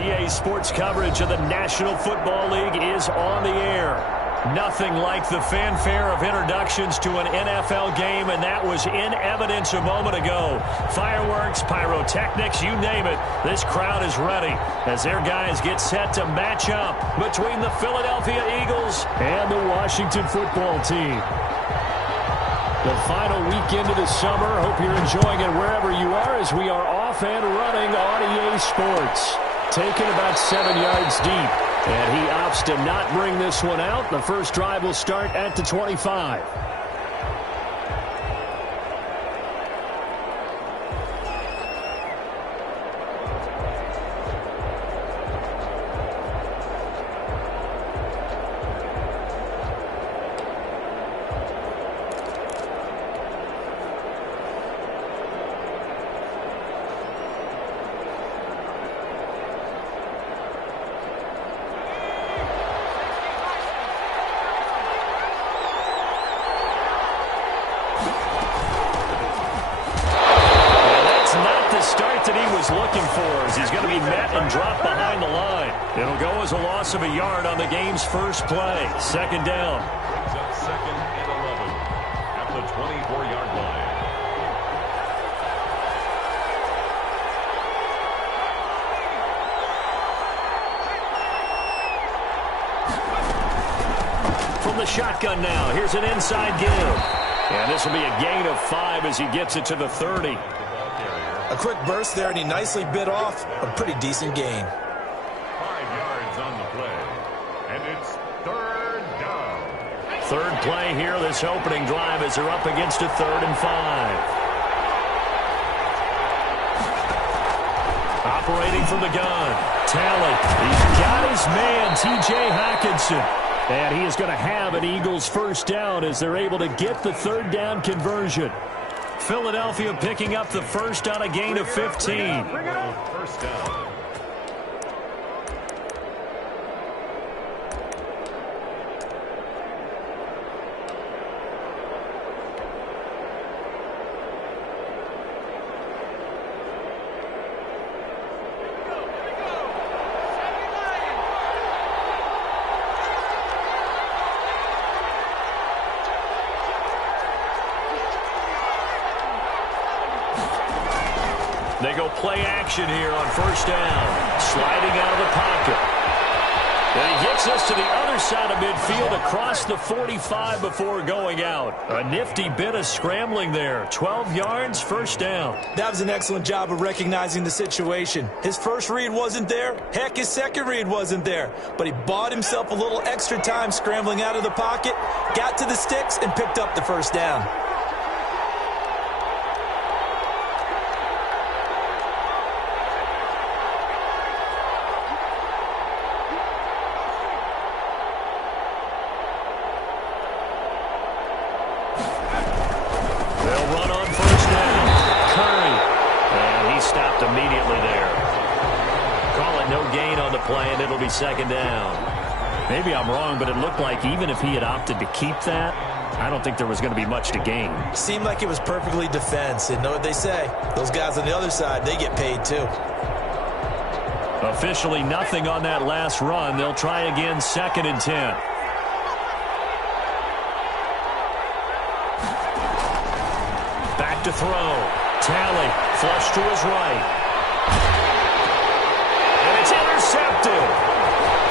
EA Sports coverage of the National Football League is on the air. Nothing like the fanfare of introductions to an NFL game, and that was in evidence a moment ago. Fireworks, pyrotechnics, you name it. This crowd is ready as their guys get set to match up between the Philadelphia Eagles and the Washington Football Team. The final weekend of the summer. Hope you're enjoying it wherever you are as we are off and running on EA Sports. Taken about 7 yards deep. And he opts to not bring this one out. The first drive will start at the 25. Looking for as he's going to be met and dropped behind the line. It'll go as a loss of a yard on the game's first play. Second down. Brings up second and 11 at the 24-yard line. From the shotgun now, here's an inside give. And this will be a gain of 5 as he gets it to the 30. A quick burst there, and he nicely bit off a pretty decent gain. 5 yards on the play, and it's third down. Third play here, this opening drive as they're up against a 3rd and 5. Operating from the gun, Talley. He's got his man, T.J. Hockenson. And he is going to have an Eagles first down as they're able to get the third down conversion. Philadelphia picking up the first on a gain of 15. First down. They go play action here on first down. Sliding out of the pocket. And he gets us to the other side of midfield across the 45 before going out. A nifty bit of scrambling there. 12 yards, first down. That was an excellent job of recognizing the situation. His first read wasn't there. Heck, his second read wasn't there. But he bought himself a little extra time scrambling out of the pocket, got to the sticks, and picked up the first down. And it'll be second down. Maybe I'm wrong, but it looked like even if he had opted to keep that, I don't think there was going to be much to gain. Seemed like it was perfectly defense. And know what they say? Those guys on the other side, they get paid too. Officially nothing on that last run. They'll try again, second and 10. Back to throw. Talley, flush to his right. Intercepted.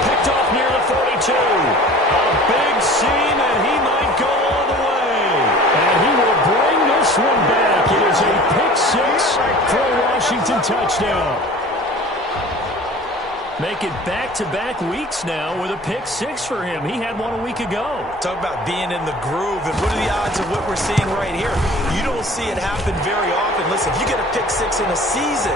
Picked off near the 42. A big seam, and he might go all the way. And he will bring this one back. It is a pick-6 for a Washington touchdown. Make it back-to-back weeks now with a pick-6 for him. He had one a week ago. Talk about being in the groove, and what are the odds of what we're seeing right here? You don't see it happen very often. Listen, if you get a pick-6 in a season,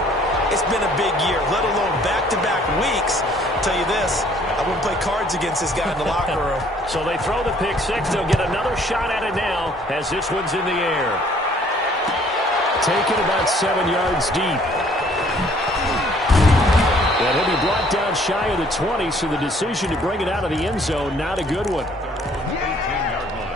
it's been a big year, let alone back-to-back weeks. I'll tell you this, I wouldn't play cards against this guy in the locker room. So they throw the pick-6. They'll get another shot at it now as this one's in the air. Taken about 7 yards deep. And he'll be brought down shy of the 20, so the decision to bring it out of the end zone, not a good one. 18-yard line.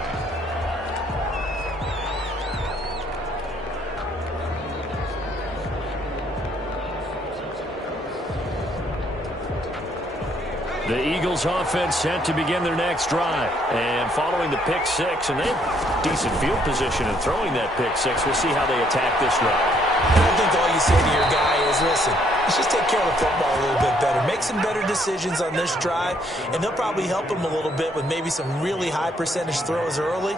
The Eagles offense set to begin their next drive. And following the pick six, and they have decent field position in throwing that pick six. We'll see how they attack this drive. I think all you say to your guy is, listen, let's just take care of the football a little bit better. Make some better decisions on this drive, and they'll probably help him a little bit with maybe some really high percentage throws early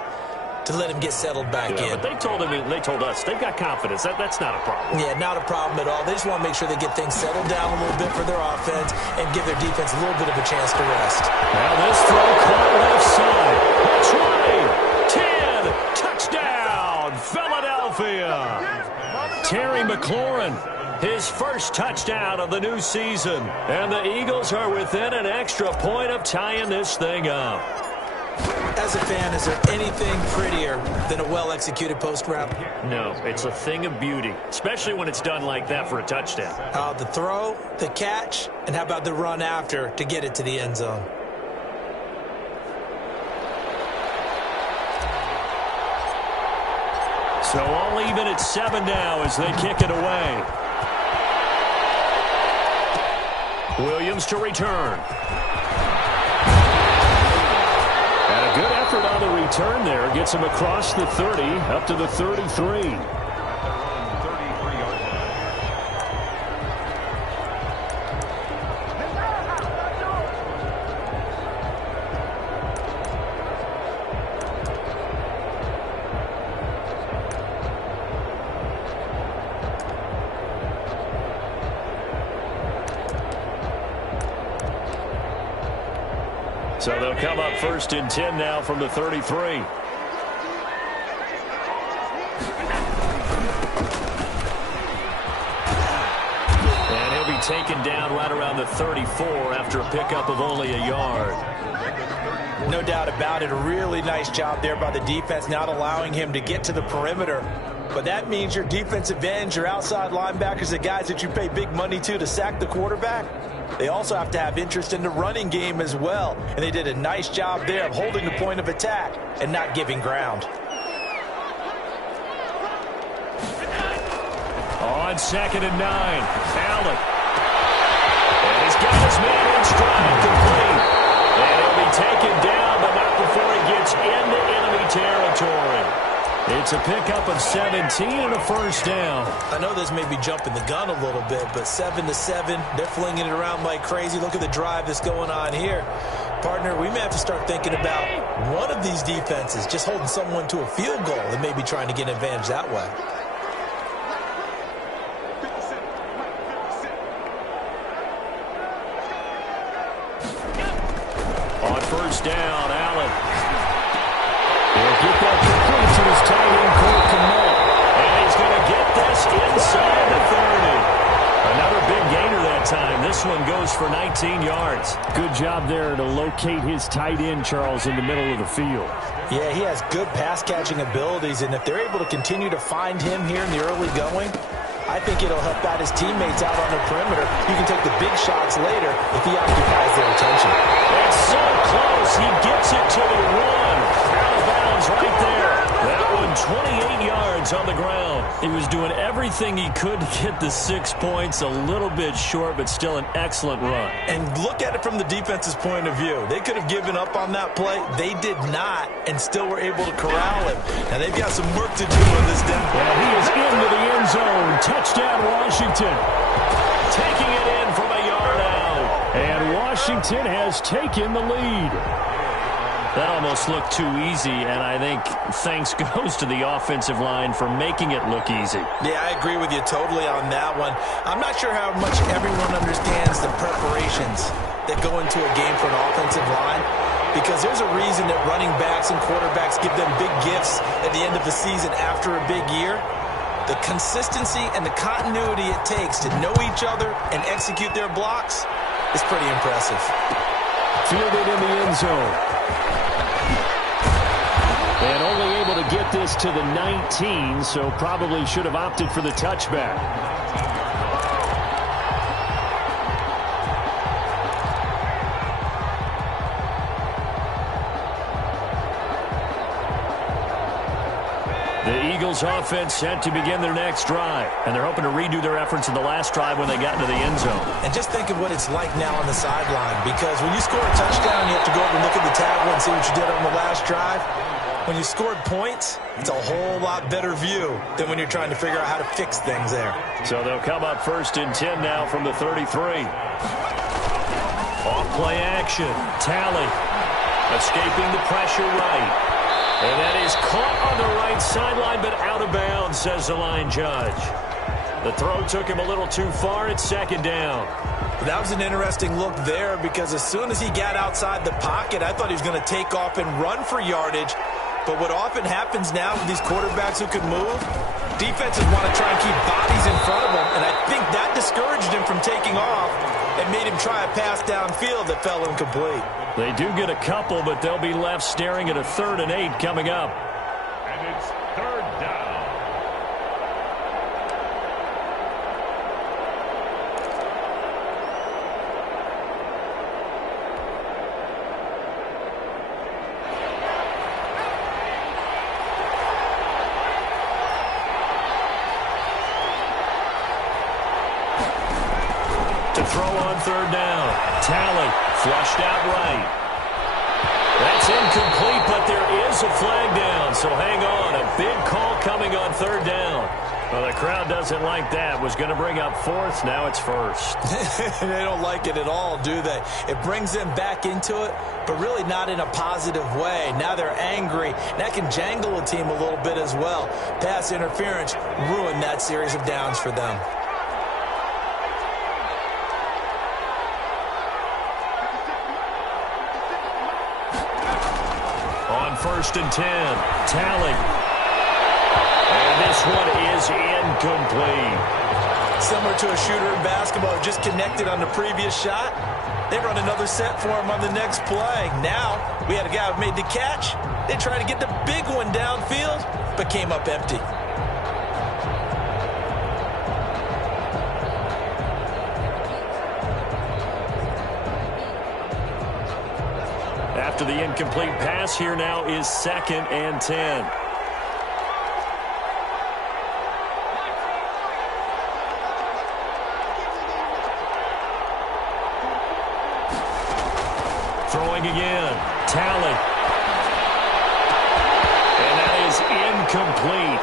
to let him get settled back in. But they told us they've got confidence. That's not a problem. Yeah, not a problem at all. They just want to make sure they get things settled down a little bit for their offense and give their defense a little bit of a chance to rest. Now this throw caught left side. That's right. 10. Touchdown, Philadelphia. Terry McLaurin, his first touchdown of the new season. And the Eagles are within an extra point of tying this thing up. As a fan, is there anything prettier than a well-executed post route? No, it's a thing of beauty, especially when it's done like that for a touchdown. The throw, the catch, and how about the run after to get it to the end zone? So all even at 7 now as they kick it away. Williams to return. And a good effort on the return there. Gets him across the 30, up to the 33. So they'll come up 1st and 10 now from the 33. And he'll be taken down right around the 34 after a pickup of only a yard. No doubt about it. A really nice job there by the defense, not allowing him to get to the perimeter. But that means your defensive ends, your outside linebackers, the guys that you pay big money to sack the quarterback, they also have to have interest in the running game as well. And they did a nice job there of holding the point of attack and not giving ground. On 2nd and 9, Allen. And he's got his man in stride, complete. And he'll be taken down, but not before he gets into enemy territory. It's a pickup of 17 and a first down. I know this may be jumping the gun a little bit, but 7-7, they're flinging it around like crazy. Look at the drive that's going on here. Partner, we may have to start thinking about one of these defenses just holding someone to a field goal and maybe trying to get an advantage that way. On 1st down, Allen. He'll get that complete to his tight end, Cole Kmet. And he's going to get this inside the 30. Another big gainer that time. This one goes for 19 yards. Good job there to locate his tight end, Charles, in the middle of the field. Yeah, he has good pass-catching abilities, and if they're able to continue to find him here in the early going, I think it'll help out his teammates out on the perimeter. You can take the big shots later if he occupies their attention. It's so close. He gets it to the 1. Out of bounds right there. That one 28 yards on the ground. He was doing everything he could to get the 6 points. A little bit short, but still an excellent run. And look at it from the defense's point of view. They could have given up on that play. They did not, and still were able to corral him. Now they've got some work to do on this demo. And he is into the end zone. Touchdown, Washington. Taking it in from a yard out. And Washington has taken the lead. That almost looked too easy, and I think thanks goes to the offensive line for making it look easy. Yeah, I agree with you totally on that one. I'm not sure how much everyone understands the preparations that go into a game for an offensive line, because there's a reason that running backs and quarterbacks give them big gifts at the end of the season after a big year. The consistency and the continuity it takes to know each other and execute their blocks is pretty impressive. Fielded in the end zone. And only able to get this to the 19, so probably should have opted for the touchback. The Eagles offense set to begin their next drive, and they're hoping to redo their efforts in the last drive when they got into the end zone. And just think of what it's like now on the sideline, because when you score a touchdown, you have to go over and look at the tablet and see what you did on the last drive. When you scored points, it's a whole lot better view than when you're trying to figure out how to fix things there. So they'll come up 1st and 10 now from the 33. Off play action. Talley escaping the pressure right. And that is caught on the right sideline, but out of bounds, says the line judge. The throw took him a little too far. It's 2nd down. That was an interesting look there, because as soon as he got outside the pocket, I thought he was going to take off and run for yardage. But what often happens now with these quarterbacks who can move, defenses want to try and keep bodies in front of them, and I think that discouraged him from taking off and made him try a pass downfield that fell incomplete. They do get a couple, but they'll be left staring at a 3rd and 8 coming up. And it's 3rd down. To throw on 3rd down. Talley flushed out right. That's incomplete, but there is a flag down, so hang on. A big call coming on 3rd down. Well, the crowd doesn't like that. Was going to bring up 4th. Now it's 1st. They don't like it at all, do they? It brings them back into it, but really not in a positive way. Now they're angry. That can jangle a team a little bit as well. Pass interference ruined that series of downs for them. On 1st and 10, Talley. And this one is incomplete. Similar to a shooter in basketball who just connected on the previous shot. They run another set for him on the next play. Now, we had a guy who made the catch. They tried to get the big one downfield, but came up empty. After the incomplete pass, here now is 2nd and 10. Throwing again. Talley. And that is incomplete.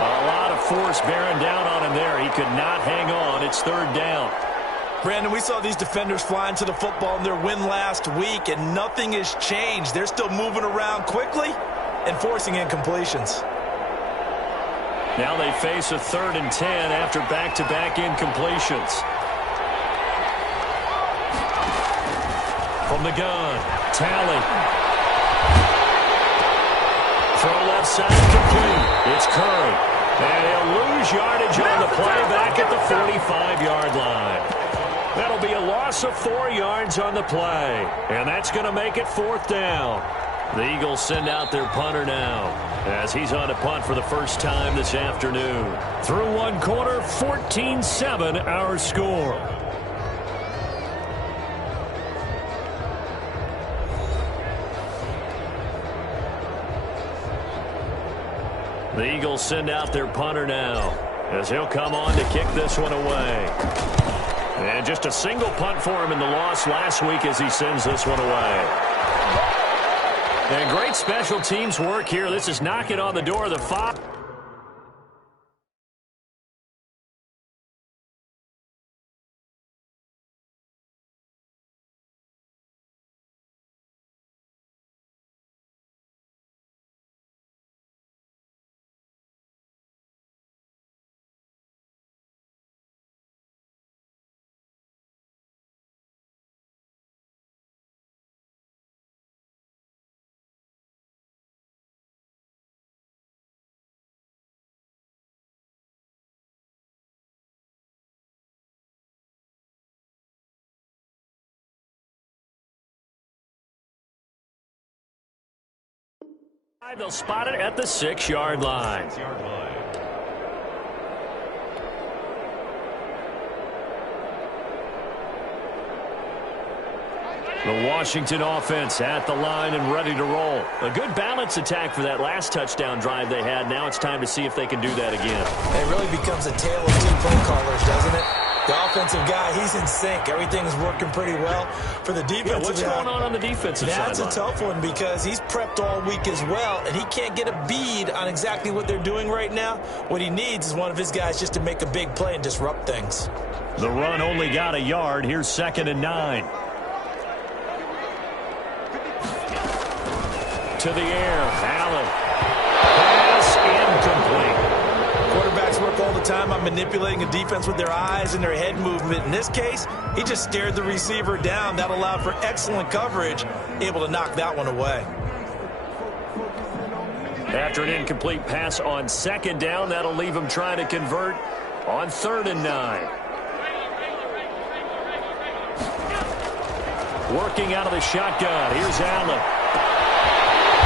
A lot of force bearing down on him there. He could not hang on. It's 3rd down. Brandon, we saw these defenders fly into the football in their win last week, and nothing has changed. They're still moving around quickly and forcing incompletions. Now they face a 3rd and 10 after back-to-back incompletions. From the gun, Talley. Throw left side complete. It's Curry. And he'll lose yardage on the play back at the 45-yard line. That'll be a loss of 4 yards on the play. And that's going to make it 4th down. The Eagles send out their punter now as he's on to punt for the first time this afternoon. Through one quarter, 14-7 our score. The Eagles send out their punter now as he'll come on to kick this one away. And just a single punt for him in the loss last week as he sends this one away. And great special teams work here. This is knocking on the door of the 5. They'll spot it at the 6-yard line. The Washington offense at the line and ready to roll. A good balance attack for that last touchdown drive they had. Now it's time to see if they can do that again. It really becomes a tale of two play callers, doesn't it? The offensive guy, he's in sync. Everything's working pretty well. For the defensive what's guy, going on the defensive side? That's a tough one because he's prepped all week as well, and he can't get a bead on exactly what they're doing right now. What he needs is one of his guys just to make a big play and disrupt things. The run only got a yard. Here's 2nd and 9. To the air, Allen. Pass incomplete. Quarterbacks work all the time on manipulating a defense with their eyes and their head movement. In this case, he just stared the receiver down. That allowed for excellent coverage, able to knock that one away. After an incomplete pass on 2nd down, that'll leave him trying to convert on 3rd and 9. Working out of the shotgun. Here's Allen.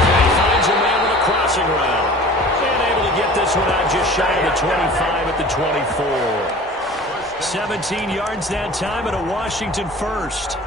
And he finds a man with a crossing route. And able to get this one out just shy of the 25 at the 24. 17 yards that time and a Washington first.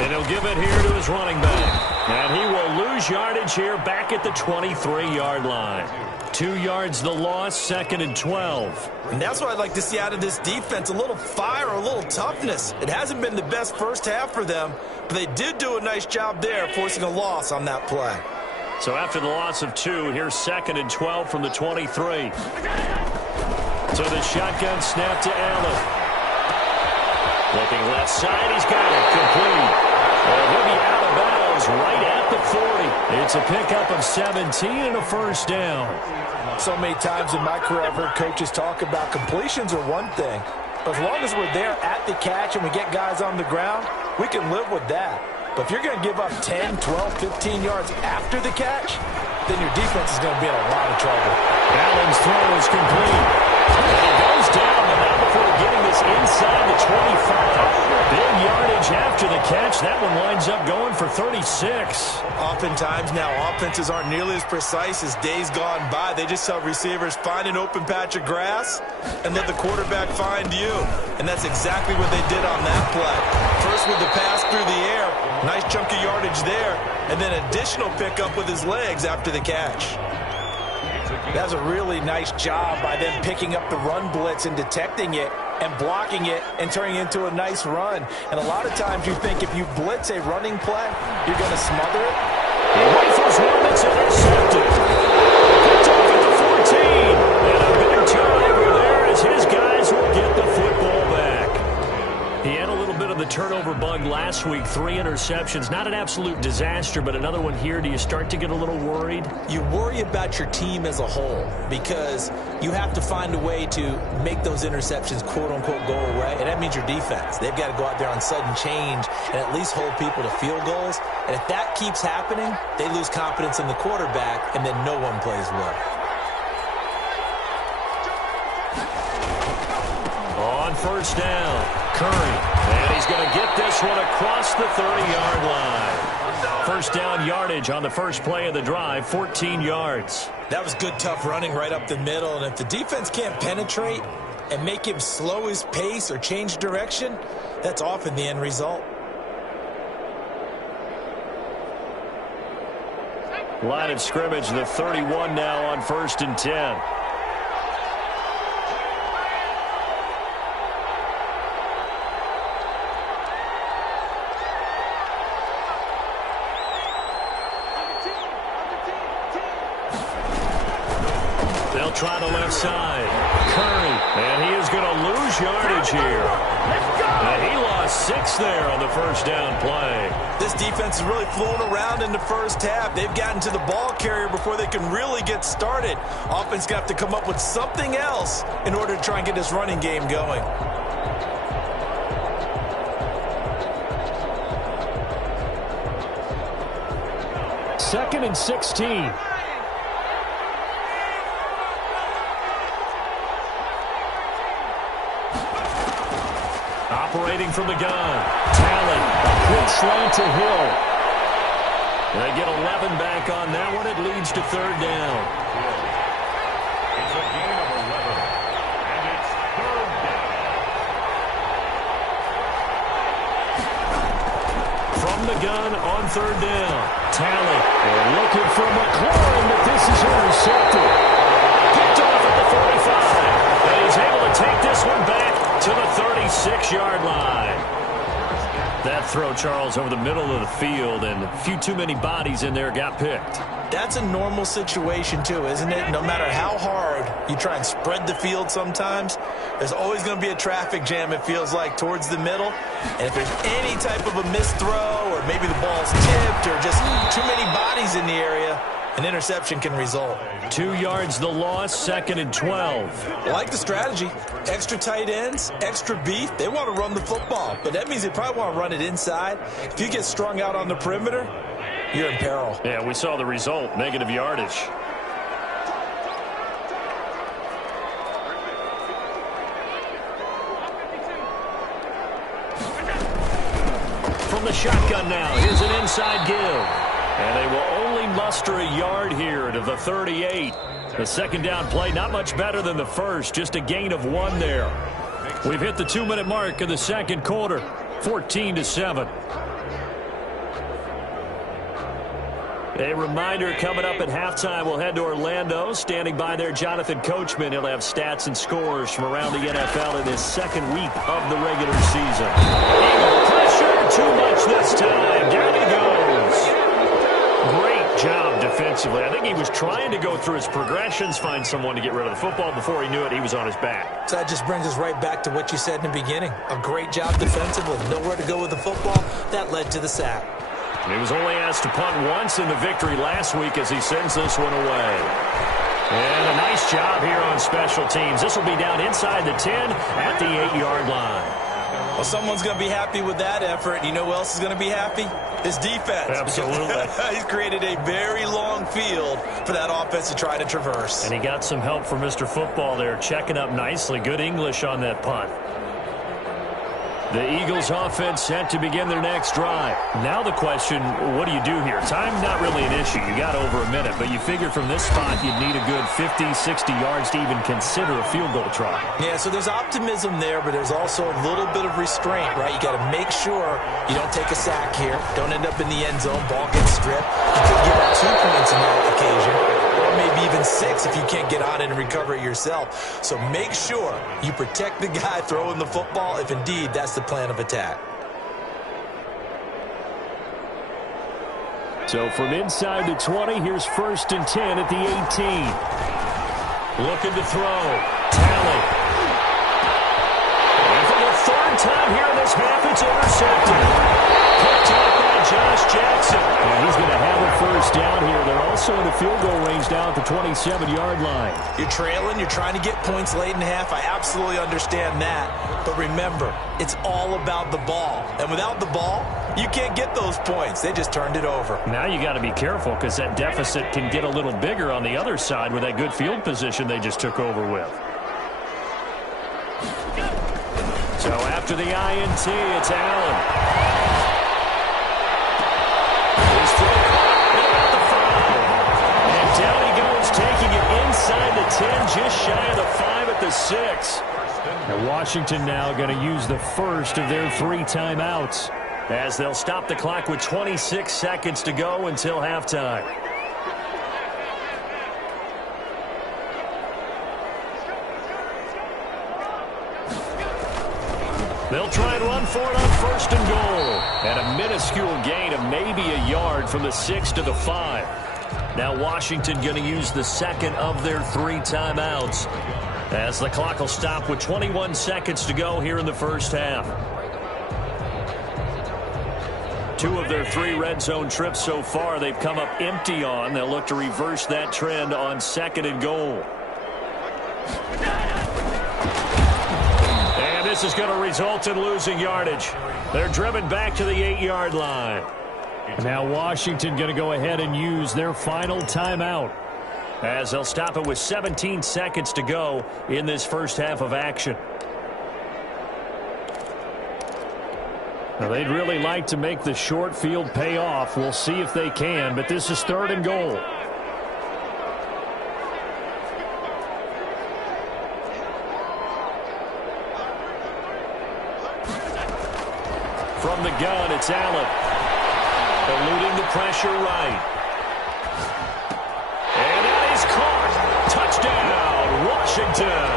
And he'll give it here to his running back. And he will lose yardage here back at the 23-yard line. 2 yards the loss, 2nd and 12. And that's what I'd like to see out of this defense, a little fire, a little toughness. It hasn't been the best first half for them, but they did do a nice job there, forcing a loss on that play. So after the loss of 2, here's 2nd and 12 from the 23. So the shotgun snap to Allen. Looking left side, he's got it, complete. And he'll be out of bounds right at the 40. It's a pickup of 17 and a first down. So many times in my career I've heard coaches talk about completions are one thing. But as long as we're there at the catch and we get guys on the ground, we can live with that. But if you're going to give up 10, 12, 15 yards after the catch, then your defense is going to be in a lot of trouble. Allen's throw is complete. And he goes down, but not before getting this inside the 25. Big yardage after the catch. That one winds up going for 36. Oftentimes now offenses aren't nearly as precise as days gone by. They just tell receivers, find an open patch of grass and let the quarterback find you. And that's exactly what they did on that play. First with the pass through the air. Nice chunk of yardage there. And then additional pickup with his legs after the catch. That's a really nice job by them picking up the run blitz and detecting it and blocking it and turning it into a nice run. And a lot of times you think if you blitz a running play, you're going to smother it. He rifles one that's intercepted. Picked off at the 14. And a big turnover there as his guys will get the football back. He had a little bit of the turnover bug last week. 3 interceptions. Not an absolute disaster, but another one here. Do you start to get a little worried? You worry about your team as a whole because you have to find a way to make those interceptions, quote-unquote, go away. And that means your defense. They've got to go out there on sudden change and at least hold people to field goals. And if that keeps happening, they lose confidence in the quarterback, and then no one plays well. On first down, Curry. And he's going to get this one across the 30-yard line. First down yardage on the first play of the drive, 14 yards. That was good, tough running right up the middle. And if the defense can't penetrate and make him slow his pace or change direction, that's often the end result. Line of scrimmage, the 31 now on 1st and 10. They'll try the left side. Curry, and he is going to lose yardage here. And he lost 6 there on the first down play. This defense is really flown around in the first half. They've gotten to the ball carrier before they can really get started. Offense got to come up with something else in order to try and get this running game going. Second and 16. Rotating from the gun. Talent. A quick slant to Hill. They get 11 back on that one. It leads to third down. It's a gain of 11, and it's third down. From the gun on third down. Talent. They're looking for McLaurin, but this is intercepted. Picked off at the 45. And he's able to take this one back to the 36-yard line. That throw, Charles, over the middle of the field, and a few too many bodies in there got picked. That's a normal situation, too, isn't it? No matter how hard you try and spread the field sometimes, there's always going to be a traffic jam, it feels like, towards the middle. And if there's any type of a missed throw, or maybe the ball's tipped, or just too many bodies in the area, an interception can result. 2 yards the loss, 2nd and 12. I like the strategy. Extra tight ends, extra beef. They want to run the football, but that means they probably want to run it inside. If you get strung out on the perimeter, you're in peril. Yeah, we saw the result, negative yardage. From the shotgun now, here's an inside give. And they will only muster a yard here to the 38. The second down play, not much better than the first, just a gain of 1 there. We've hit the 2-minute mark of the second quarter, 14-7. A reminder coming up at halftime, we'll head to Orlando. Standing by there, Jonathan Coachman. He'll have stats and scores from around the NFL in his second week of the regular season. Pressure, too much this time. Down he goes. Great job defensively. I think he was trying to go through his progressions, find someone to get rid of the football. Before he knew it, he was on his back. So that just brings us right back to what you said in the beginning. A great job defensively. Nowhere to go with the football. That led to the sack. He was only asked to punt once in the victory last week as he sends this one away. And a nice job here on special teams. This will be down inside the 10 at the 8-yard line. Well, someone's going to be happy with that effort. You know who else is going to be happy? His defense. Absolutely. He's created a very long field for that offense to try to traverse. And he got some help from Mr. Football there, checking up nicely. Good English on that punt. The Eagles offense set to begin their next drive. Now the question, what do you do here? Time not really an issue. You got over a minute, but you figured from this spot you'd need a good 50, 60 yards to even consider a field goal try. Yeah, so there's optimism there, but there's also a little bit of restraint, right? You got to make sure you don't take a sack here. Don't end up in the end zone. Ball gets stripped. You could give up 2 points in that occasion, or maybe even 6 if you can't get on it and recover it yourself. So make sure you protect the guy throwing the football if indeed that's the plan of attack. So from inside the 20, here's 1st and 10 at the 18. Looking to throw. Talent. And for the 3rd time here in this half, it's intercepted. Picked up by Josh Jackson. And he's going to have a 1st down here. They're also in the field goal range down at the 27-yard line. You're trailing. You're trying to get points late in the half. I absolutely understand that. But remember, it's all about the ball. And without the ball, you can't get those points. They just turned it over. Now you got to be careful because that deficit can get a little bigger on the other side with that good field position they just took over with. So after the INT, it's Allen. Down he goes, taking it inside the 10, just shy of the 5 at the 6. And Washington now going to use the 1st of their 3 timeouts as they'll stop the clock with 26 seconds to go until halftime. They'll try and run for it on 1st and goal. And a minuscule gain of maybe a yard from the 6 to the 5. Now Washington going to use the 2nd of their 3 timeouts as the clock will stop with 21 seconds to go here in the first half. 2 of their 3 red zone trips so far they've come up empty on. They'll look to reverse that trend on 2nd and goal. And this is going to result in losing yardage. They're driven back to the 8-yard line. Now Washington going to go ahead and use their final timeout as they'll stop it with 17 seconds to go in this first half of action. Now, they'd really like to make the short field pay off. We'll see if they can, but this is 3rd and goal. From the gun, it's Allen. Eluding the pressure right. And that is caught. Touchdown, Washington.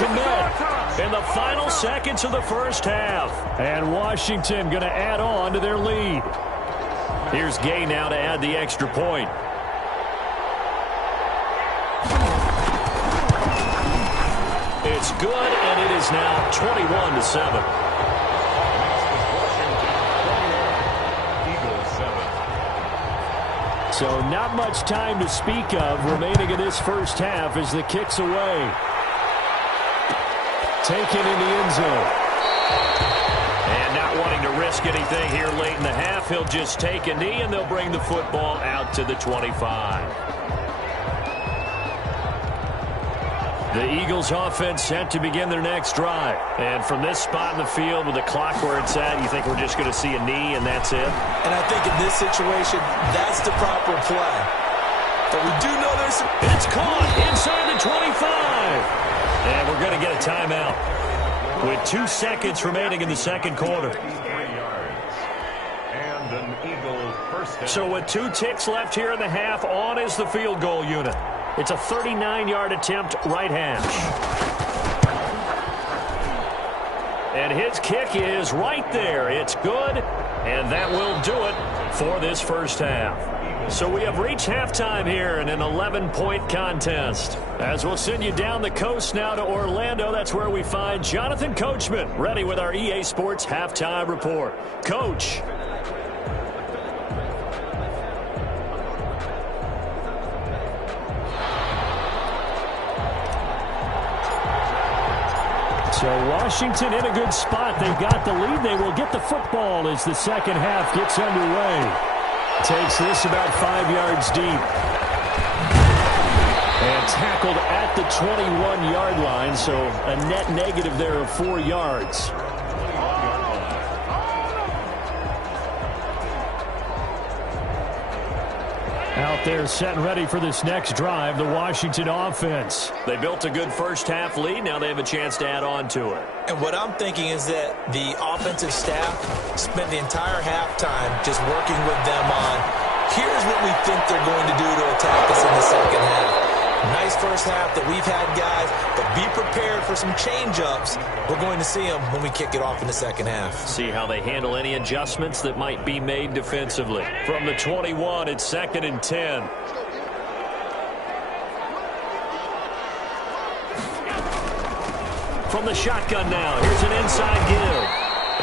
Komet in the final seconds of the first half. And Washington going to add on to their lead. Here's Gay now to add the extra point. It's good, and it is now 21-7. So not much time to speak of remaining in this first half as the kick's away. Taken in the end zone. And not wanting to risk anything here late in the half, he'll just take a knee, and they'll bring the football out to the 25. The Eagles offense set to begin their next drive. And from this spot in the field with the clock where it's at, you think we're just going to see a knee and that's it? And I think in this situation, that's the proper play. But we do know there's some... It's caught inside the 25. And we're going to get a timeout with 2 seconds remaining in the second quarter. And an Eagle first down. So with 2 ticks left here in the half, on is the field goal unit. It's a 39-yard attempt, right hash. And his kick is right there. It's good, and that will do it for this first half. So we have reached halftime here in an 11-point contest. As we'll send you down the coast now to Orlando, that's where we find Jonathan Coachman, ready with our EA Sports Halftime Report. Coach. So Washington in a good spot. They've got the lead. They will get the football as the second half gets underway. Takes this about 5 yards deep. And tackled at the 21-yard line, so a net negative there of 4 yards. Out there set and ready for this next drive, the Washington offense. They built a good first-half lead. Now they have a chance to add on to it. And what I'm thinking is that the offensive staff spent the entire halftime just working with them on, here's what we think they're going to do to attack us in the second half. Nice first half that we've had, guys, but be prepared for some change-ups. We're going to see them when we kick it off in the second half. See how they handle any adjustments that might be made defensively. From the 21, it's 2nd and 10. From the shotgun now, here's an inside give.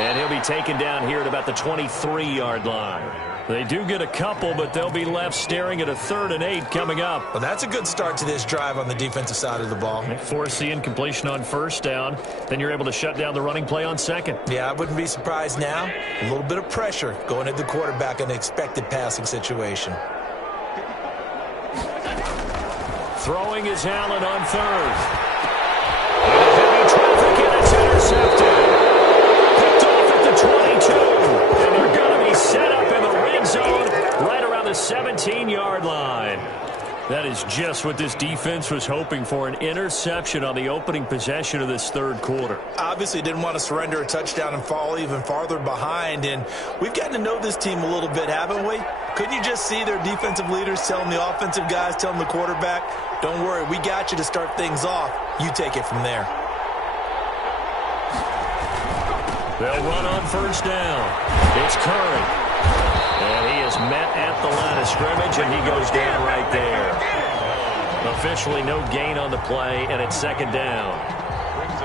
And he'll be taken down here at about the 23-yard line. They do get a couple, but they'll be left staring at a 3rd and 8 coming up. Well, that's a good start to this drive on the defensive side of the ball. They force the incompletion on first down. Then you're able to shut down the running play on second. Yeah, I wouldn't be surprised now. A little bit of pressure going at the quarterback in an expected passing situation. Throwing is Allen on 3rd. Heavy traffic, and it's intercepted. Picked off at the 22. And they're going to be set up in the red zone right around the 17-yard line. That is just what this defense was hoping for, an interception on the opening possession of this third quarter. Obviously didn't want to surrender a touchdown and fall even farther behind, and we've gotten to know this team a little bit, haven't we? Couldn't you just see their defensive leaders telling the offensive guys, telling the quarterback, don't worry, we got you to start things off. You take it from there. They'll run on first down. It's Curry. And he is met at the line of scrimmage, and he goes down right there. Officially no gain on the play, and it's 2nd down.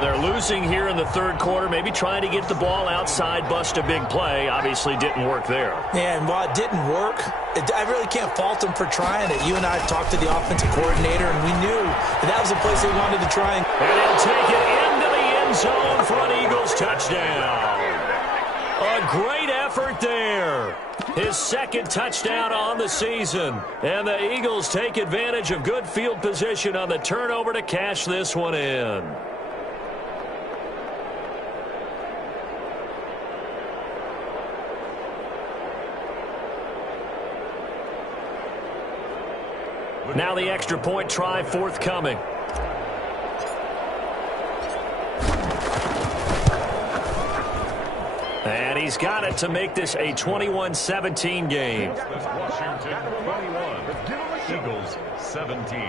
They're losing here in the third quarter, maybe trying to get the ball outside, bust a big play. Obviously didn't work there. Yeah, and while it didn't work, I really can't fault them for trying it. You and I talked to the offensive coordinator, and we knew that was the place they wanted to try. And he'll take it into the end zone for an Eagles touchdown. A great effort there. His 2nd touchdown on the season. And the Eagles take advantage of good field position on the turnover to cash this one in. Now the extra point try forthcoming. And he's got it to make this a 21-17 game. Washington 21, Eagles 17.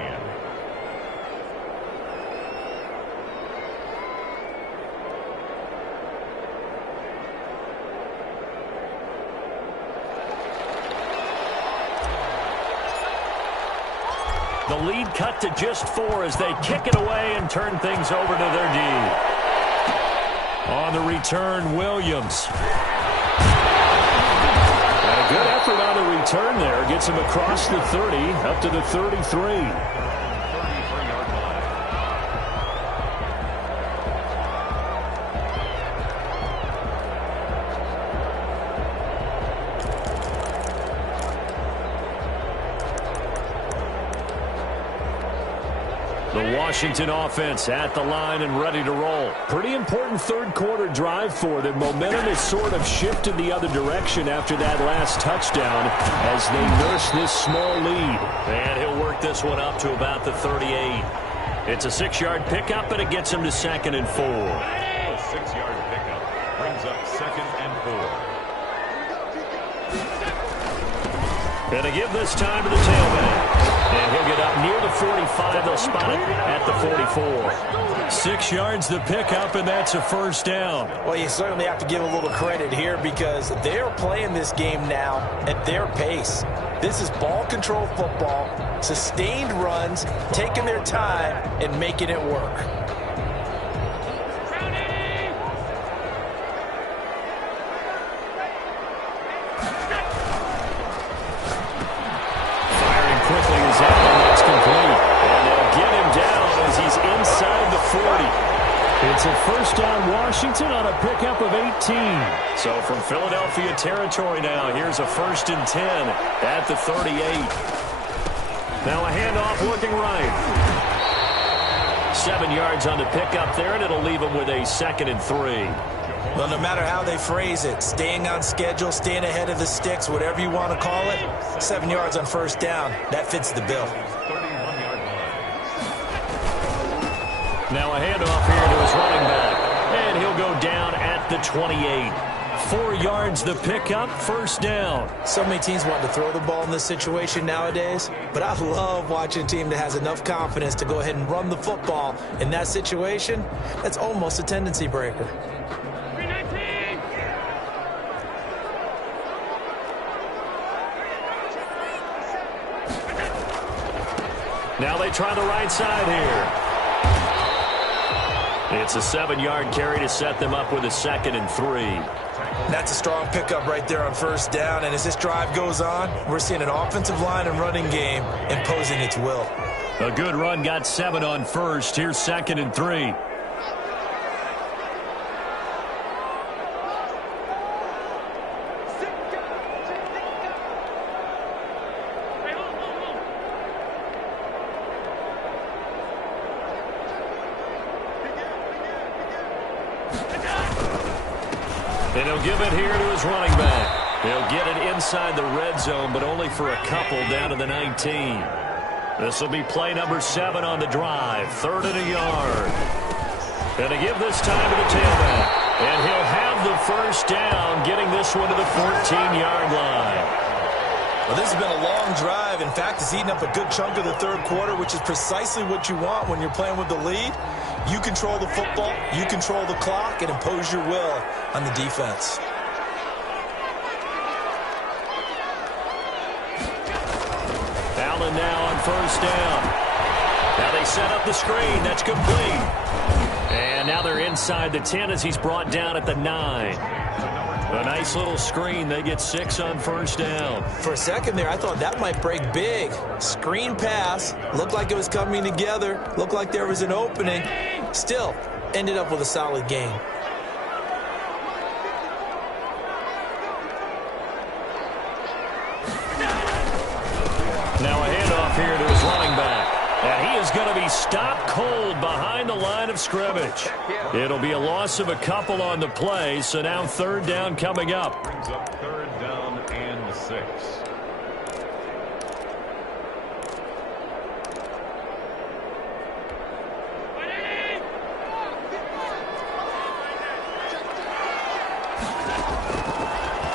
The lead cut to just 4 as they kick it away and turn things over to their D. On the return, Williams. And a good effort on the return there. Gets him across the 30, up to the 33. The Washington offense at the line and ready to roll. Pretty important third quarter drive for them. Momentum has sort of shifted the other direction after that last touchdown as they nurse this small lead. And he'll work this one up to about the 38. It's a 6-yard pickup, and it gets him to 2nd and 4. A 6-yard pickup brings up 2nd and 4. And to give this time to the tailback. And he'll get up near the 45. They'll spot it at the 44. 6 yards the pickup, and that's a first down. Well, you certainly have to give a little credit here because they're playing this game now at their pace. This is ball control football, sustained runs, taking their time, and making it work. Quickly as Allen, that's complete. And they'll get him down as he's inside the 40. It's It's a first down Washington on a pickup of 18. So from Philadelphia territory now, here's a 1st and 10 at the 38. Now a handoff looking right. 7 yards on the pickup there, and it'll leave him with a 2nd and 3. Well, no matter how they phrase it, staying on schedule, staying ahead of the sticks, whatever you want to call it, 7 yards on first down, that fits the bill. Now a handoff here to his running back, and he'll go down at the 28. 4 yards the pickup, 1st down. So many teams want to throw the ball in this situation nowadays, but I love watching a team that has enough confidence to go ahead and run the football. In that situation, that's almost a tendency breaker. Now they try the right side here. It's a 7-yard carry to set them up with a 2nd and 3. That's a strong pickup right there on first down, and as this drive goes on, we're seeing an offensive line and running game imposing its will. A good run got 7 on first. Here's 2nd and 3. And he'll give it here to his running back. He'll get it inside the red zone, but only for a couple down to the 19. This will be play number 7 on the drive. 3rd and a yard. And to give this time to the tailback. And he'll have the first down, getting this one to the 14-yard line. Well, this has been a long drive. In fact, it's eaten up a good chunk of the third quarter, which is precisely what you want when you're playing with the lead. You control the football, you control the clock, and impose your will on the defense. Allen now on first down. Now they set up the screen. That's complete. And now they're inside the 10 as he's brought down at the 9. A nice little screen. They get 6 on first down. For a second there, I thought that might break big. Screen pass. Looked like it was coming together. Looked like there was an opening. Still, ended up with a solid gain. Now a handoff here to his running back. And he is going to be stopped cold behind the line of scrimmage. It'll be a loss of a couple on the play, so now 3rd down coming up. Brings up 3rd down and 6.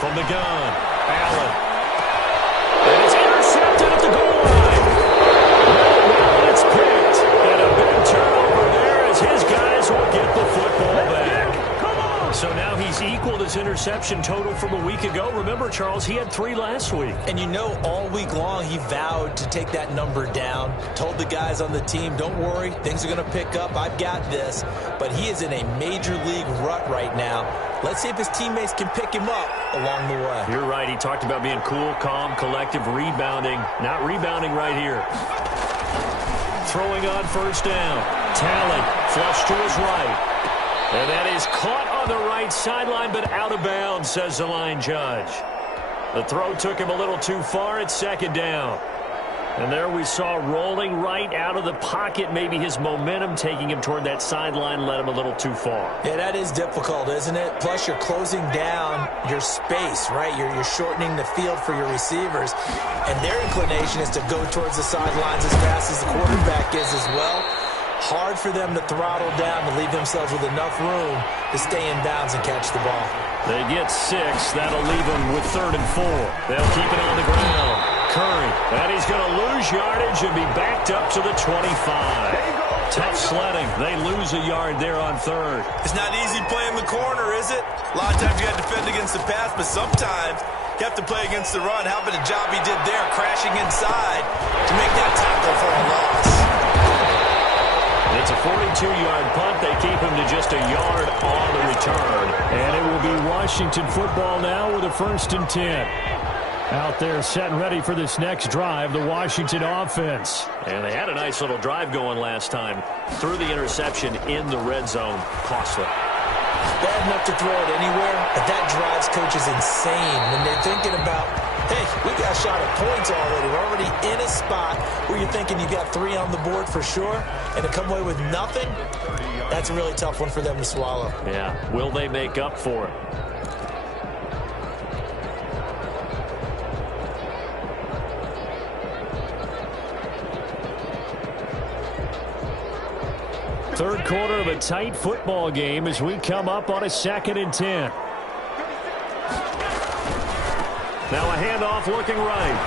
From the gun, Allen. And it's intercepted at the goal line. Now it's picked. And a big turnover there as his guys will get the football back. So now he's equaled his interception total from a week ago. Remember, Charles, he had 3 last week. And you know, all week long he vowed to take that number down. Told the guys on the team, don't worry, things are going to pick up. I've got this. But he is in a major league rut right now. Let's see if his teammates can pick him up along the way. You're right. He talked about being cool, calm, collective, rebounding. Not rebounding right here. Throwing on first down. Talent flush to his right. And that is caught on the right sideline, but out of bounds, says the line judge. The throw took him a little too far. It's 2nd down. And there we saw rolling right out of the pocket. Maybe his momentum taking him toward that sideline led him a little too far. Yeah, that is difficult, isn't it? Plus, you're closing down your space, right? You're shortening the field for your receivers. And their inclination is to go towards the sidelines as fast as the quarterback is as well. Hard for them to throttle down to leave themselves with enough room to stay in bounds and catch the ball. They get 6. That'll leave them with 3rd and 4. They'll keep it on the ground. Curry, and he's going to lose yardage and be backed up to the 25. Tough sledding. They lose a yard there on 3rd. It's not easy playing the corner, is it? A lot of times you got to defend against the pass, but sometimes you have to play against the run. How about the job he did there, crashing inside to make that tackle for a loss? It's a 42-yard punt. They keep him to just a yard on the return. And it will be Washington football now with a 1st and 10. Out there set and ready for this next drive, the Washington offense. And they had a nice little drive going last time. Threw the interception in the red zone. Costly. Bad enough to throw it anywhere, but that drives coaches insane when they're thinking about, hey, we got a shot at points already. We're already in a spot where you're thinking you got 3 on the board for sure, and to come away with nothing, that's a really tough one for them to swallow. Yeah, will they make up for it? Third quarter of a tight football game as we come up on a 2nd and 10. Now a handoff looking right.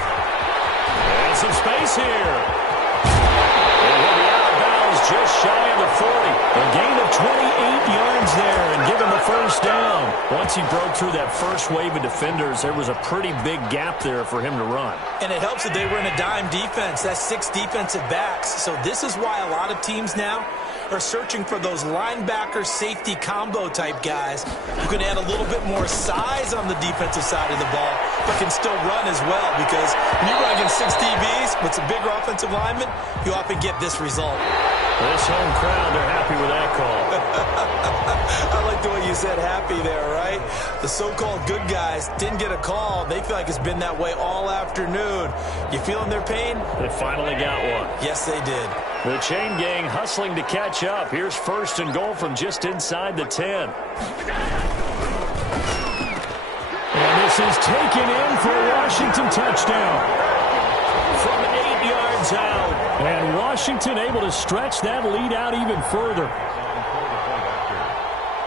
And some space here. And he'll be out of bounds just shy of the 40. A gain of 28 yards there and give him the first down. Once he broke through that first wave of defenders, there was a pretty big gap there for him to run. And it helps that they were in a dime defense. That's 6 defensive backs. So this is why a lot of teams now are searching for those linebacker safety combo type guys who can add a little bit more size on the defensive side of the ball, but can still run as well, because when you run against 6 DBs with some bigger offensive linemen, you often get this result. This home crowd, they're happy with that call. I like the way you said happy there, right? The so-called good guys didn't get a call. They feel like it's been that way all afternoon. You feeling their pain? They finally got one. Yes, they did. The chain gang hustling to catch up. Here's 1st and goal from just inside the 10. And this is taken in for a Washington touchdown. From 8 yards out. And Washington able to stretch that lead out even further.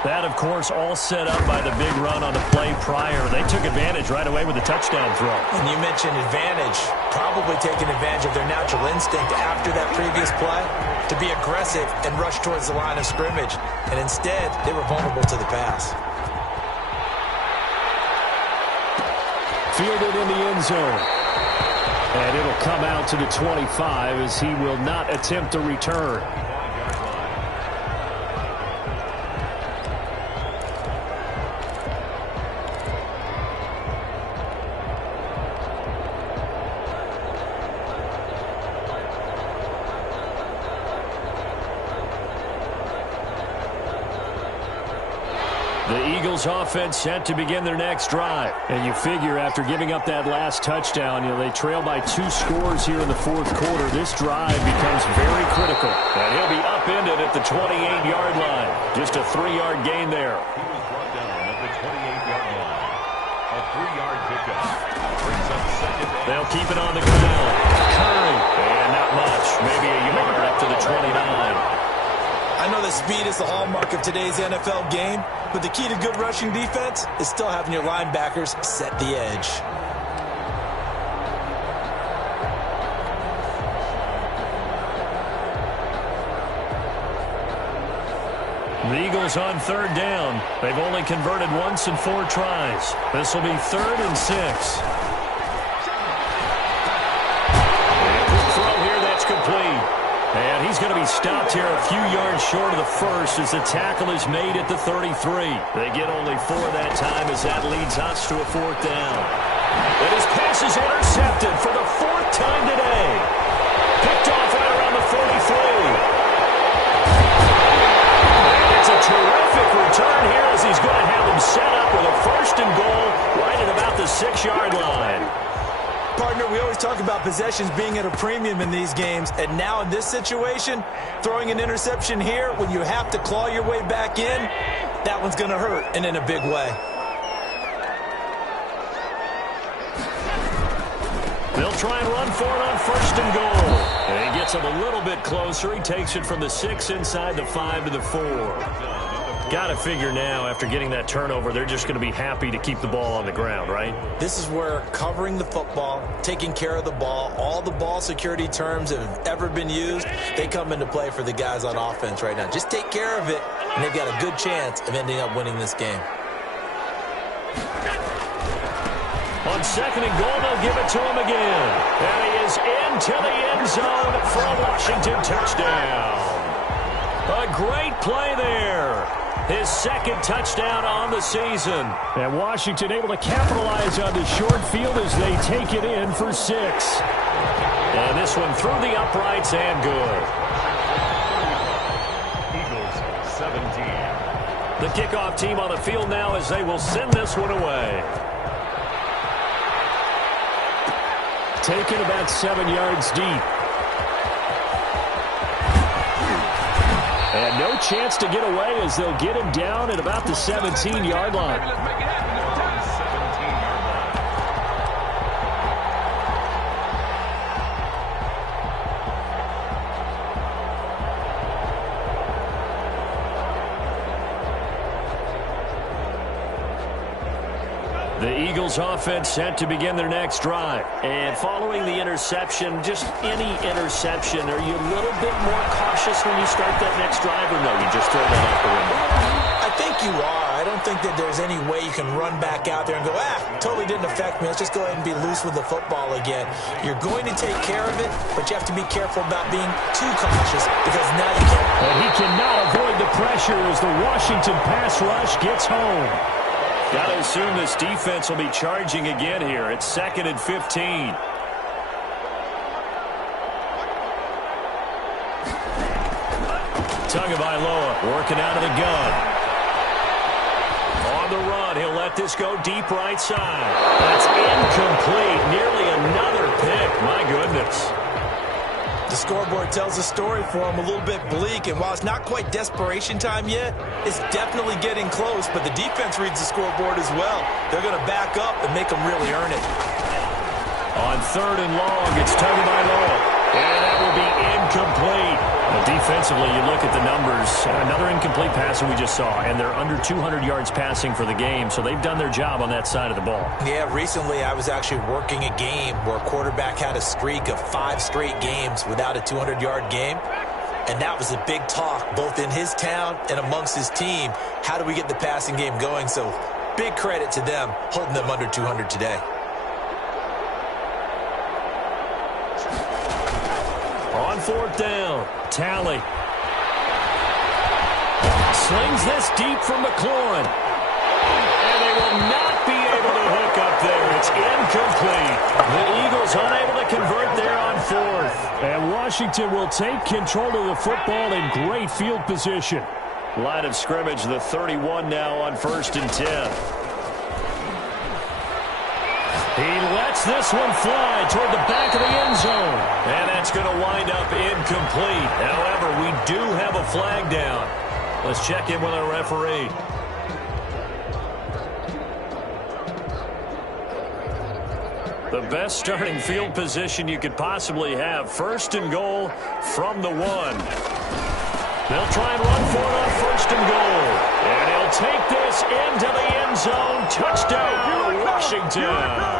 That, of course, all set up by the big run on the play prior. They took advantage right away with the touchdown throw. And you mentioned advantage, probably taking advantage of their natural instinct after that previous play to be aggressive and rush towards the line of scrimmage. And instead, they were vulnerable to the pass. Fielded in the end zone. And it'll come out to the 25 as he will not attempt a return. The Eagles offense set to begin their next drive. And you figure after giving up that last touchdown, they trail by 2 scores here in the 4th quarter. This drive becomes very critical. And he'll be upended at the 28-yard line. Just a 3-yard gain there. He was brought down at the 28-yard line. A 3-yard pickup. Brings up 2nd. They'll keep it on the ground. Curry. And not much. Maybe a yard up to the 29. I know that speed is the hallmark of today's NFL game, but the key to good rushing defense is still having your linebackers set the edge. The Eagles on 3rd down. They've only converted once in 4 tries. This will be 3rd and 6. And quick throw here, that's complete. And he's going to be stopped here a few yards short of the first as the tackle is made at the 33. They get only 4 that time as that leads us to a 4th down. And his pass is intercepted for the 4th time today. Picked off right around the 43. And it's a terrific return here as he's going to have them set up with a 1st and goal right at about the 6-yard line. Partner, we always talk about possessions being at a premium in these games, and now in this situation, throwing an interception here when you have to claw your way back in, that one's going to hurt, and in a big way. They'll try and run for it on 1st and goal. And he gets him a little bit closer. He takes it from the 6 inside the 5 to the 4. Got to figure now, after getting that turnover, they're just going to be happy to keep the ball on the ground, right? This is where covering the football, taking care of the ball, all the ball security terms that have ever been used, they come into play for the guys on offense right now. Just take care of it, and they've got a good chance of ending up winning this game. On 2nd and goal, they'll give it to him again. And he is into the end zone for a Washington touchdown. A great play there. His second touchdown on the season. And Washington able to capitalize on the short field as they take it in for 6. And this one through the uprights and good. Eagles 17. The kickoff team on the field now as they will send this one away. Taken about 7 yards deep. And no chance to get away as they'll get him down at about the 17-yard line. The Eagles offense set to begin their next drive. And following the interception, just any interception, are you a little bit more cautious when you start that next drive, or no, you just throw that out the window? I think you are. I don't think that there's any way you can run back out there and go, totally didn't affect me. Let's just go ahead and be loose with the football again. You're going to take care of it, but you have to be careful about being too cautious because now you can't. And he cannot avoid the pressure as the Washington pass rush gets home. Got to assume this defense will be charging again here. It's 2nd and 15. Tagovailoa working out of the gun. On the run, he'll let this go deep right side. That's incomplete. Nearly another pick. My goodness. The scoreboard tells a story for him, a little bit bleak, and while it's not quite desperation time yet, it's definitely getting close, but the defense reads the scoreboard as well. They're going to back up and make them really earn it. On 3rd and long, it's Tagovailoa. And that will be incomplete. Well, defensively, you look at the numbers. Another incomplete pass that we just saw, and they're under 200 yards passing for the game, so they've done their job on that side of the ball. Yeah, recently I was actually working a game where a quarterback had a streak of 5 straight games without a 200-yard game, and that was a big talk both in his town and amongst his team. How do we get the passing game going? So big credit to them holding them under 200 today. On 4th down, Talley. Slings this deep from McLaurin. And they will not be able to hook up there. It's incomplete. The Eagles unable to convert there on 4th. And Washington will take control of the football in great field position. Line of scrimmage, the 31 now on 1st and 10. He lets this one fly toward the back of the end zone. And that's going to wind up incomplete. However, we do have a flag down. Let's check in with our referee. The best starting field position you could possibly have. 1st and goal from the 1. They'll try and run for it on 1st and goal. And he'll take this into the end zone. Touchdown, Washington.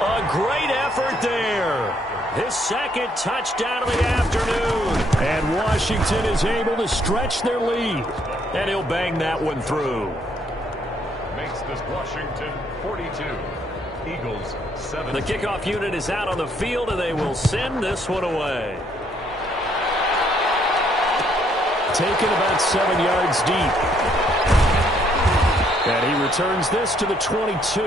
A great effort there. His 2nd touchdown of the afternoon. And Washington is able to stretch their lead. And he'll bang that one through. Makes this Washington 42. Eagles 7. The kickoff unit is out on the field, and they will send this one away. Taken about 7 yards deep. And he returns this to the 22.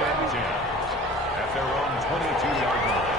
At their own 22-yard line.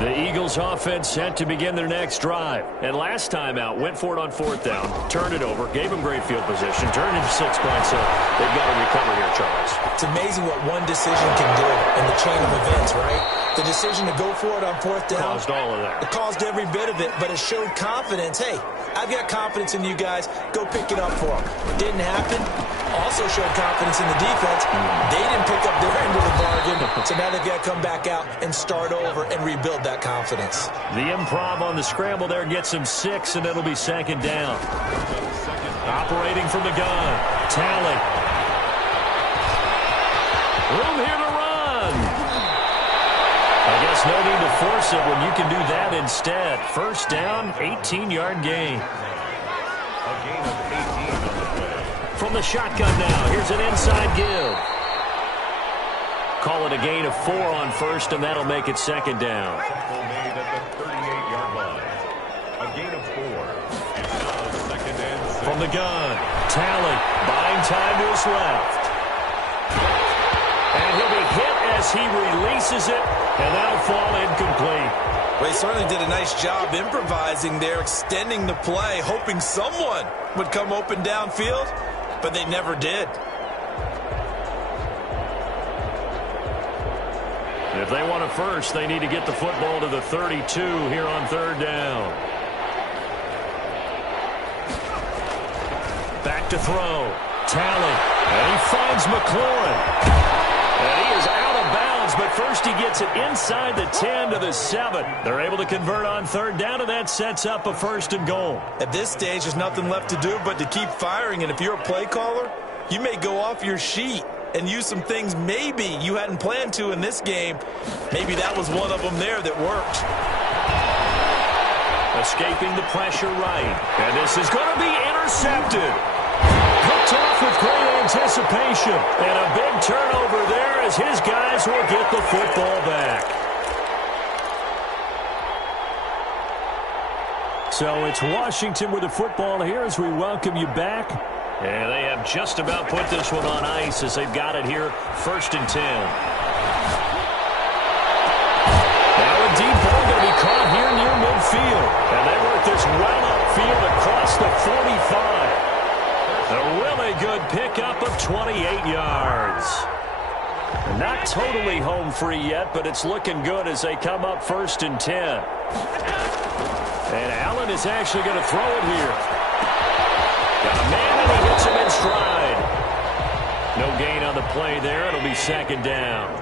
The Eagles offense set to begin their next drive. And last time out, went for it on 4th down, turned it over, gave them great field position, turned into 6 points, so they've got to recover here, Charles. It's amazing what one decision can do in the chain of events, right? The decision to go for it on 4th down. Caused all of that. It caused every bit of it, but it showed confidence. Hey, I've got confidence in you guys. Go pick it up for them. Didn't happen. Also showed confidence in the defense. They didn't pick up their end of the bargain, so now they've got to come back out and start over and rebuild that confidence. The improv on the scramble there gets him 6, and it'll be 2nd down. Operating from the gun, Talley. Room here to run. I guess no need to force it when you can do that instead. 1st down, 18-yard gain. A gain of 18 on the play. From the shotgun now, here's an inside give. Call it a gain of 4 on first, and that'll make it second down. Tackle made at the 38-yard line. A gain of 4. It's now second and 6. From the gun, Talley buying time to his left. And he'll be hit as he releases it, and that'll fall incomplete. Well, he certainly did a nice job improvising there, extending the play, hoping someone would come open downfield, but they never did. If they want a first, they need to get the football to the 32 here on third down. Back to throw. Talley. And he finds McLaurin. And he is out of bounds, but first he gets it inside the 10 to the 7. They're able to convert on third down, and that sets up a first and goal. At this stage, there's nothing left to do but to keep firing. And if you're a play caller, you may go off your sheet and use some things maybe you hadn't planned to in this game. Maybe that was one of them there that worked. Escaping the pressure right. And this is going to be intercepted. Picked off with great anticipation. And a big turnover there as his guys will get the football back. So it's Washington with the football here as we welcome you back. And they have just about put this one on ice as they've got it here, first and 10. Now a deep ball going to be caught here near midfield. And they work this well upfield across the 45. A really good pickup of 28 yards. Not totally home free yet, but it's looking good as they come up first and 10. And Allen is actually going to throw it here. Got a man, and he hits him in stride. No gain on the play there. It'll be second down. 22.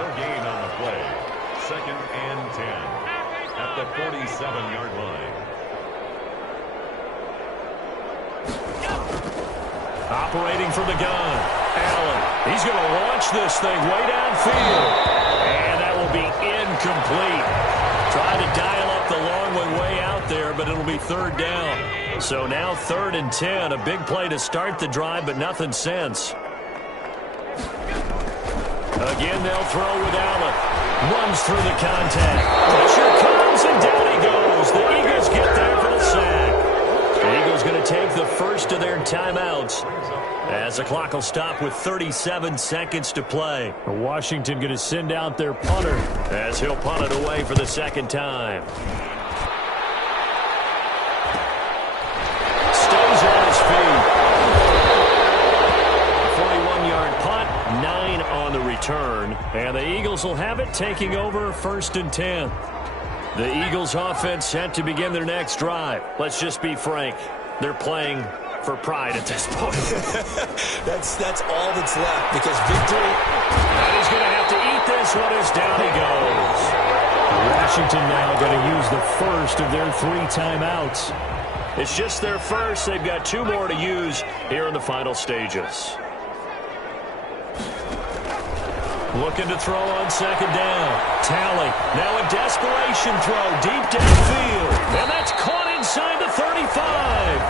No gain on the play. Second and 10 at the 47-yard line. Operating from the gun. Allen. He's going to launch this thing way downfield. And that will be incomplete. Try to dial up the long one way out there, but it'll be third down. So now third and 10. A big play to start the drive, but nothing since. Again, they'll throw with Allen. Runs through the contact. Pressure comes, and down he goes. The Eagles get there for the sack. The Eagles going to take the first of their timeouts as the clock will stop with 37 seconds to play. Washington going to send out their punter as he'll punt it away for the second time. Stays on his feet. 41-yard punt, 9 on the return. And the Eagles will have it, taking over first and 10. The Eagles offense set to begin their next drive. Let's just be frank. They're playing for pride at this point. That's all that's left, because victory. And he's going to have to eat this one as down he goes. Washington now going to use the first of their 3 timeouts. It's just their first. They've got 2 more to use here in the final stages. Looking to throw on second down. Talley. Now a desperation throw deep downfield. And that's caught inside the 35.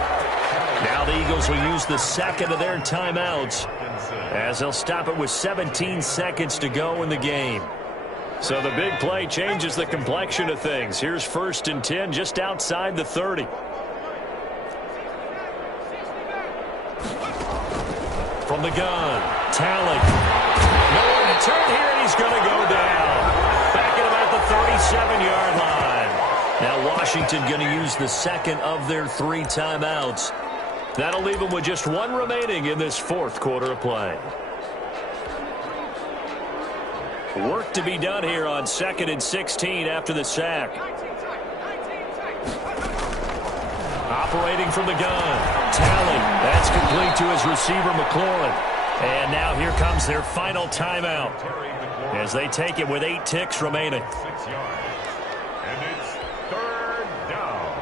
Now the Eagles will use the second of their timeouts as they'll stop it with 17 seconds to go in the game. So the big play changes the complexion of things. Here's first and 10 just outside the 30. From the gun, Talley. Nowhere to turn here, and he's going to go down. Back at about the 37-yard line. Now Washington going to use the second of their 3 timeouts. That'll leave them with just 1 remaining in this 4th quarter of play. Work to be done here on 2nd and 16 after the sack. Operating from the gun. Talley. That's complete to his receiver, McLaurin. And now here comes their final timeout as they take it with 8 ticks remaining. 6 yards. And it's third down.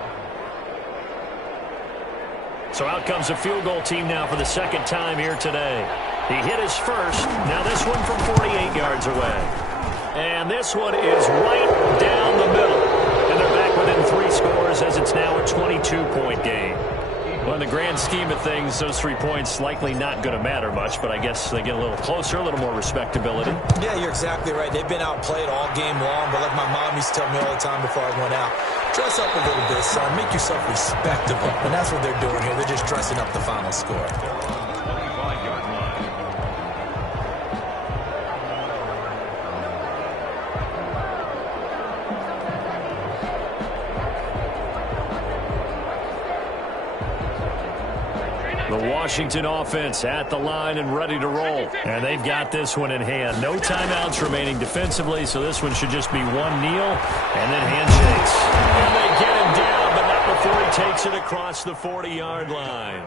So out comes the field goal team now for the second time here today. He hit his first. Now this one from 48 yards away. And this one is right down the middle. And they're back within 3 scores as it's now a 22-point game. Well, in the grand scheme of things, those 3 points likely not going to matter much, but I guess they get a little closer, a little more respectability. Yeah, you're exactly right. They've been outplayed all game long, but like my mom used to tell me all the time before I went out, dress up a little bit, son. Make yourself respectable. And that's what they're doing here. They're just dressing up the final score. 25-yard line. The Washington offense at the line and ready to roll. And they've got this one in hand. No timeouts remaining defensively, so this one should just be one kneel and then handshakes. And they get him down, but not before he takes it across the 40-yard line.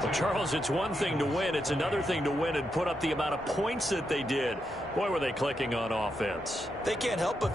Well, Charles, it's one thing to win. It's another thing to win and put up the amount of points that they did. Boy, were they clicking on offense. They can't help but